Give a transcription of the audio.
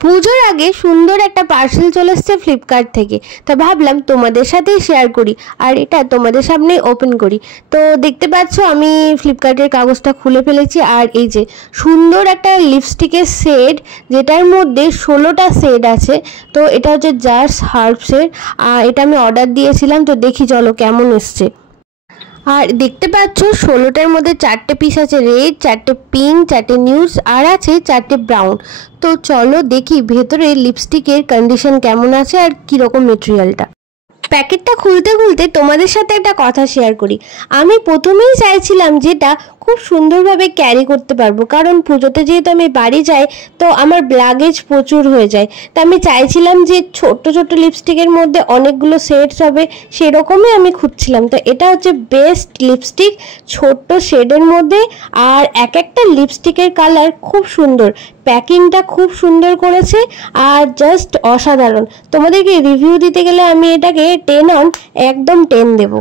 পুজোর আগে সুন্দর একটা পার্সেল চলে এসেছে ফ্লিপকার্ট থেকে, তো ভাবলাম তোমাদের সাথেই শেয়ার করি আর এটা তোমাদের সামনেই ওপেন করি। তো দেখতে পাচ্ছ আমি ফ্লিপকার্টের কাগজটা খুলে ফেলেছি আর এই যে সুন্দর একটা লিপস্টিকের শেড, যেটার মধ্যে 16টা শেড আছে। তো এটা হচ্ছে জাস্ট হার্বসের, আর এটা আমি অর্ডার দিয়েছিলাম। তো দেখি চলো কেমন এসছে। আর দেখতে পাচ্ছ 16টার মধ্যে 4টে পিস আছে রেড, 4টে পিঙ্ক, 4টে নিউজ আর আছে 4টে ব্রাউন। তো চলো দেখি ভেতরে লিপস্টিকের কন্ডিশন কেমন আছে আর কীরকম মেটেরিয়ালটা। প্যাকেটটা খুলতে খুলতে তোমাদের সাথে একটা কথা শেয়ার করি। আমি প্রথমেই চাইছিলাম যেটা খুব সুন্দরভাবে ক্যারি করতে পারবো, কারণ পুজোতে যেহেতু আমি বাড়ি যাই তো আমার লাগেজ প্রচুর হয়ে যায়। তো আমি চাইছিলাম যে ছোট্ট ছোট্ট লিপস্টিকের মধ্যে অনেকগুলো সেটস হবে, সেরকমই আমি খুঁজছিলাম। তো এটা হচ্ছে বেস্ট লিপস্টিক, ছোট্ট শেডের মধ্যে, আর এক একটা লিপস্টিকের কালার খুব সুন্দর, প্যাকিংটা খুব সুন্দর করেছে আর জাস্ট অসাধারণ। তোমাদেরকে রিভিউ দিতে গেলে আমি এটাকে 10 অন একদম 10 দেবো।